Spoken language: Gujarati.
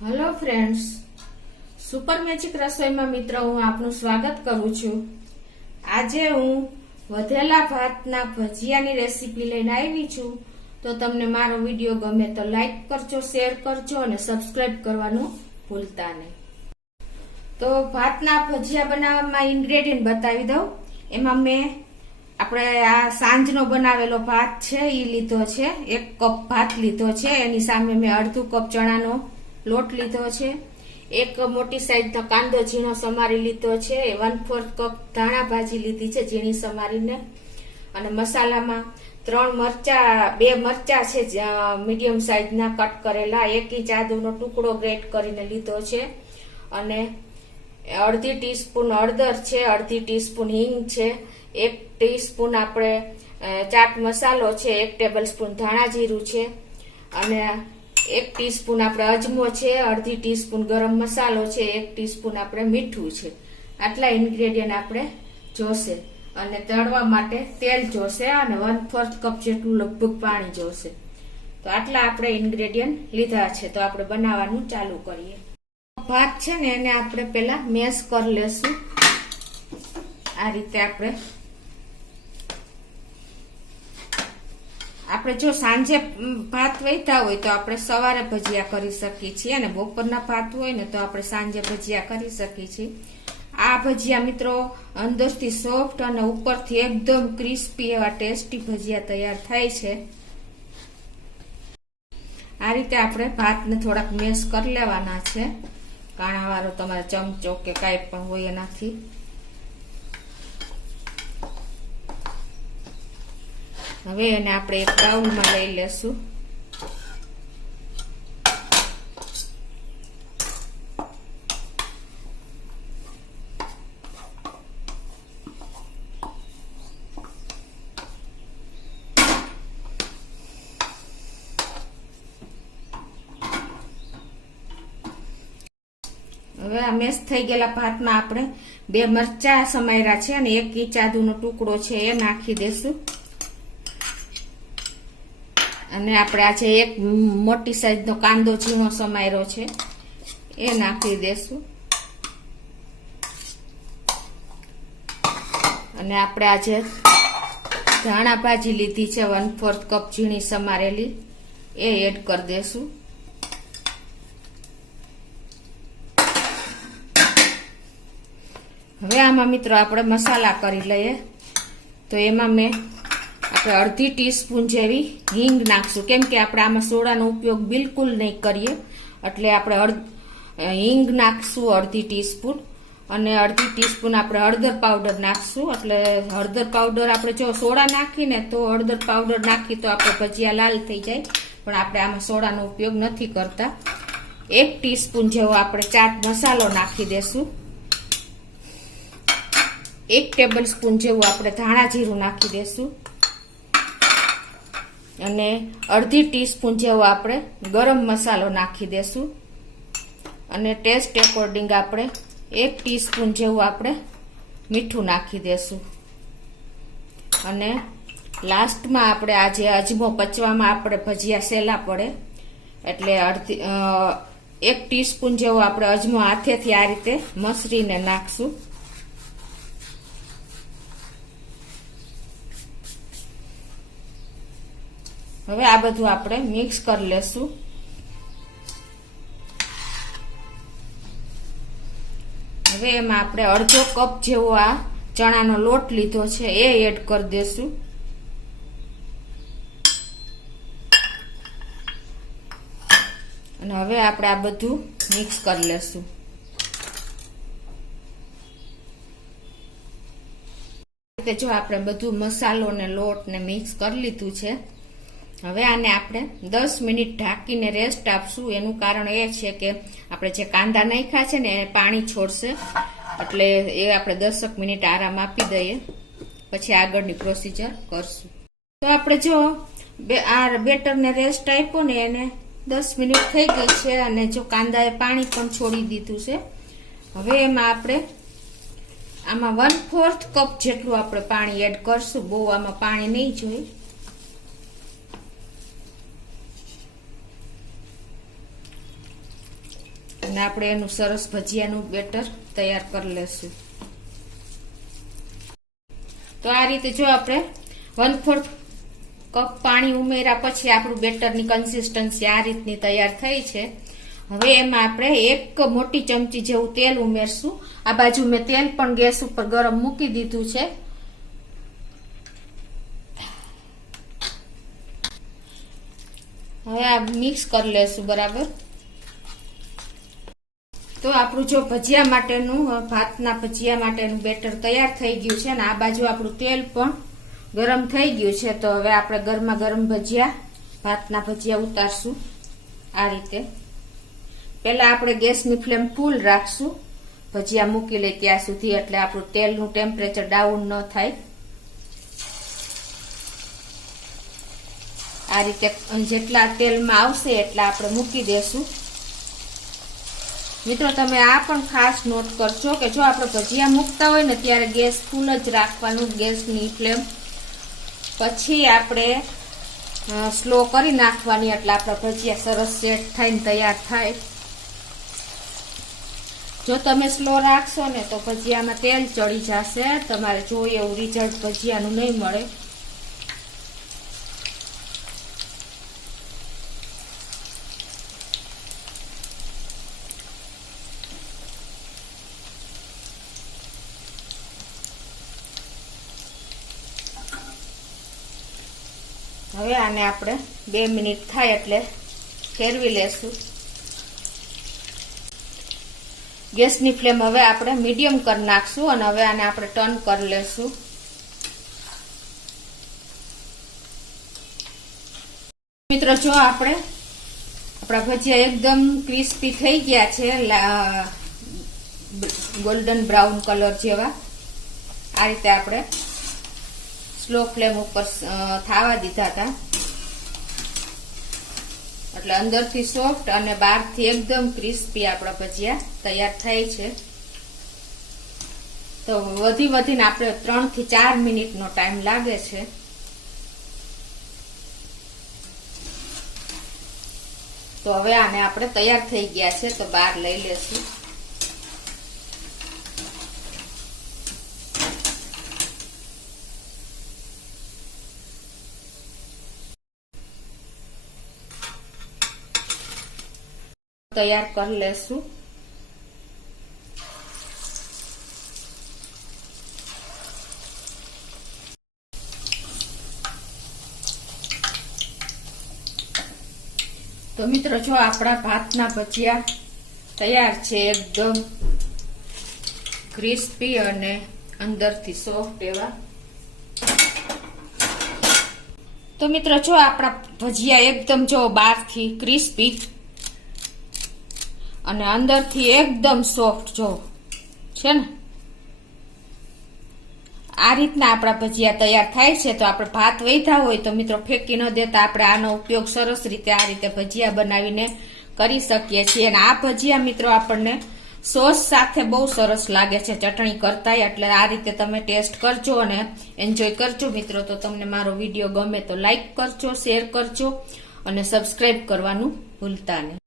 હેલો ફ્રેન્ડ્સ, સુપર મેજિક રસોઈમાં મિત્રો હું આપનું સ્વાગત કરું છું। આજે હું વધેલા ભાતના ભજીયાની રેસીપી લઈને આવી છું। તો તમને મારો વિડીયો ગમે તો લાઈક કરજો, શેર કરજો અને સબસ્ક્રાઇબ કરવાનું ભૂલતા નહીં। તો ભાતના ભજીયા બનાવવામાં ઇન્ગ્રેડિયન્ટ બતાવી દઉં। એમાં મેં આપણે આ સાંજનો બનાવેલો ભાત છે એ લીધો છે, 1 કપ ભાત લીધો છે। એની સામે મેં અડધું કપ ચણાનો લોટ લીધો છે, 1 મોટી સાઈઝનો કાંદો ઝીણો સમારી લીધો છે, 1/4 કપ ધાણા ભાજી લીધી છે ઝીણી સમારીને, અને મસાલામાં 2 મરચા છે મીડિયમ સાઈઝના કટ કરેલા, 1 ઇંચ આદુનો ટુકડો ગ્રેટ કરીને લીધો છે, અને અડધી ટીસ્પૂન હળદર છે, અડધી ટીસ્પૂન હિંગ છે, 1 ટીસ્પૂન આપણે ચાટ મસાલો છે, 1 ટેબલ સ્પૂન ધાણા જીરું છે, અને 1 ટીસ્પૂન આપણે અજમો છે, અડધી ટીસ્પૂન ગરમ મસાલો છે, 1 ટીસ્પૂન આપણે મીઠું છે। આટલા ઇન્ગ્રેડિયન્ટ આપણે જોશે, અને તળવા માટે તેલ જોશે, અને 1/4 કપ જેટલું લગભગ પાણી જોશે। તો આટલા આપણે ઇન્ગ્રેડિયન્ટ લીધા છે। તો આપણે બનાવવાનું ચાલુ કરીએ। ભાત છે ને એને આપણે પેલા મેશ કરી લેશું। આ રીતે આપણે જો સાંજે ભાત વૈતા હોય તો આપણે સવારે ભજીયા કરી શકીએ છીએ, અને બપોરના ભાત હોય ને તો આપણે સાંજે ભજીયા કરી શકીએ છીએ। આ ભજીયા મિત્રો અંદરથી સોફ્ટ અને ઉપરથી એકદમ ક્રિસ્પી એવા ટેસ્ટી ભજીયા તૈયાર થાય છે। આ રીતે આપણે ભાતને થોડાક મેશ કરી લેવાના છે, કાણાવાળો તમારે ચમચો કે કાંઈ પણ હોય એનાથી। હવે એને આપણે એક બાઉલમાં લઈ લેશું। હવે આ મેશ થઈ ગયેલા ભાતમાં આપણે 2 મરચા સમાર્યા છે અને 1 ઇંચ આદુનો ટુકડો છે એ નાખી દેશું, અને આપણે આજે 1 મોટી સાઈઝનો કાંદો ઝીણો સમાર્યો છે એ નાખી દેશું, અને આપણે આજે ધાણા ભાજી લીધી છે 1/4 કપ ઝીણી સમારેલી એ એડ કરી દેશું। હવે આમાં મિત્રો આપણે મસાલા કરી લઈએ। તો એમાં મેં આપણે અડધી ટીસ્પૂન જેવી હિંગ નાખશું, કેમ કે આપણે આમાં સોડાનો ઉપયોગ બિલકુલ નહીં કરીએ, એટલે આપણે હિંગ નાખશું અડધી ટીસ્પૂન, અને અડધી ટીસ્પૂન આપણે હળદર પાવડર નાખશું। એટલે હળદર પાવડર આપણે જો સોડા નાખીને તો હળદર પાવડર નાખી તો આપણે ભજીયા લાલ થઈ જાય, પણ આપણે આમાં સોડાનો ઉપયોગ નથી કરતા। 1 ટીસ્પૂન જેવો આપણે ચાટ મસાલો નાખી દેશું, 1 ટેબલ સ્પૂન જેવું આપણે ધાણા જીરું નાખી દેશું, અને અડધી ટીસ્પૂન જેવો આપણે ગરમ મસાલો નાખી દેશું, અને ટેસ્ટ એકોર્ડિંગ આપણે 1 ટીસ્પૂન જેવું આપણે મીઠું નાખી દેશું, અને લાસ્ટમાં આપણે આજે અજમો પચવામાં આપણે ભજીયા સહેલા પડે એટલે 1 ટીસ્પૂન જેવો આપણે અજમો હાથેથી આ રીતે મસળીને નાખશું। હવે આ બધું આપણે મિક્સ કરી લેશું। હવે એમાં આપણે અડધો કપ જેવો આ ચણાનો લોટ લીધો છે એ એડ કરી દેશું, અને હવે આપણે આ બધું મિક્સ કરી લેશું। જો આપણે બધું મસાલો ને લોટ ને મિક્સ કરી લીધું છે। હવે આને આપણે 10 મિનિટ ઢાંકીને રેસ્ટ આપશું। એનું કારણ એ છે કે આપણે જે કાંદા નાખ્યા છે ને એ પાણી છોડશે, એટલે એ આપણે 10 મિનિટ આરામ આપી દઈએ, પછી આગળની પ્રોસીજર કરશું। તો આપણે જો આ બેટરને રેસ્ટ આપ્યો ને એને 10 મિનિટ થઈ ગઈ છે, અને જો કાંદાએ પાણી પણ છોડી દીધું છે। હવે એમાં આપણે આમાં 1/4 કપ જેટલું આપણે પાણી એડ કરશું, બહુ આમાં પાણી નહીં જોઈએ। અને આપણે એનું સરસ ભજીયાનું બેટર તૈયાર કરી લેશું. તો આ રીતે જો આપણે 1/4 કપ પાણી ઉમેર્યા પછી આપણું બેટરની કન્સિસ્ટન્સી આ રીતની તૈયાર થઈ છે. હવે એમાં આપણે 1 મોટી ચમચી જેવું તેલ ઉમેરશું. આ બાજુ મેં તેલ પણ ગેસ ઉપર ગરમ મૂકી દીધું છે. હવે આ મિક્સ કરી લેશું બરાબર. તો આપણું જો ભજીયા માટેનું ભાતના ભજીયા માટેનું બેટર તૈયાર થઈ ગયું છે અને આ બાજુ આપણું તેલ પણ ગરમ થઈ ગયું છે. તો હવે આપણે ગરમા ગરમ ભજીયા ભાતના ભજીયા ઉતારશું આ રીતે. પહેલા આપણે ગેસની ફ્લેમ ફૂલ રાખશું ભજીયા મૂકી લે ત્યાં સુધી, એટલે આપણું તેલનું ટેમ્પરેચર ડાઉન ન થાય. આ રીતે જેટલા તેલમાં આવશે એટલા આપણે મૂકી દેશું. મિત્રો તમે આ પણ ખાસ નોટ કરજો કે જો આપણે ભજીયા મૂકતા હોય ને ત્યારે ગેસ ફૂલ જ રાખવાનું, ગેસની ફ્લેમ. પછી આપણે સ્લો કરી નાખવાની, એટલે આપણા ભજીયા સરસ સેટ થઈને તૈયાર થાય. જો તમે સ્લો રાખશો ને તો ભજીયામાં તેલ ચડી જશે, તમારે જોઈએ એવું રિઝલ્ટ ભજીયાનું નહીં મળે. હવે આને આપણે 2 મિનિટ થાય એટલે ફેરવી લેશું. ગેસની ફ્લેમ હવે આપણે મીડિયમ કરી નાખશું અને હવે આને આપણે ટર્ન કરી લેશું. મિત્રો જો આપણા ભજીયા એકદમ ક્રિસ્પી થઈ ગયા છે, ગોલ્ડન બ્રાઉન કલર જેવા. આ રીતે આપણે સ્લો ફ્લેમ ઉપર થાવા દીધા હતા, એટલે અંદરથી સોફ્ટ અને બહારથી એકદમ ક્રિસ્પી આપણા ભજીયા તૈયાર થાય છે. તો વધીને આપણે 3 થી 4 મિનિટનો ટાઈમ લાગે છે. તો હવે આને આપણે તૈયાર થઈ ગયા છે તો બહાર લઈ લેશું. તૈયાર કરી લેશું. તો મિત્રો જો આપણા ભાતના ભજીયા તૈયાર છે, એકદમ ક્રિસ્પી અને અંદરથી સોફ્ટ એવા. તો મિત્રો જો આપણા ભજીયા એકદમ જો બહારથી ક્રિસ્પી અને અંદરથી એકદમ સોફ્ટ જો છે ને, આ રીતના આપણા ભજીયા તૈયાર થાય છે. તો આપણે ભાત વધ્યા હોય તો મિત્રો ફેંકી ન દેતા આપણે આનો ઉપયોગ સરસ રીતે આ રીતે ભજીયા બનાવીને કરી શકીએ છીએ. અને આ ભજીયા મિત્રો આપણને સોસ સાથે બહુ સરસ લાગે છે ચટણી કરતા, એટલે આ રીતે તમે ટેસ્ટ કરજો અને એન્જોય કરજો મિત્રો. તો તમને મારો વિડીયો ગમે તો લાઈક કરજો, શેર કરજો અને સબસ્ક્રાઈબ કરવાનું ભૂલતા નહીં.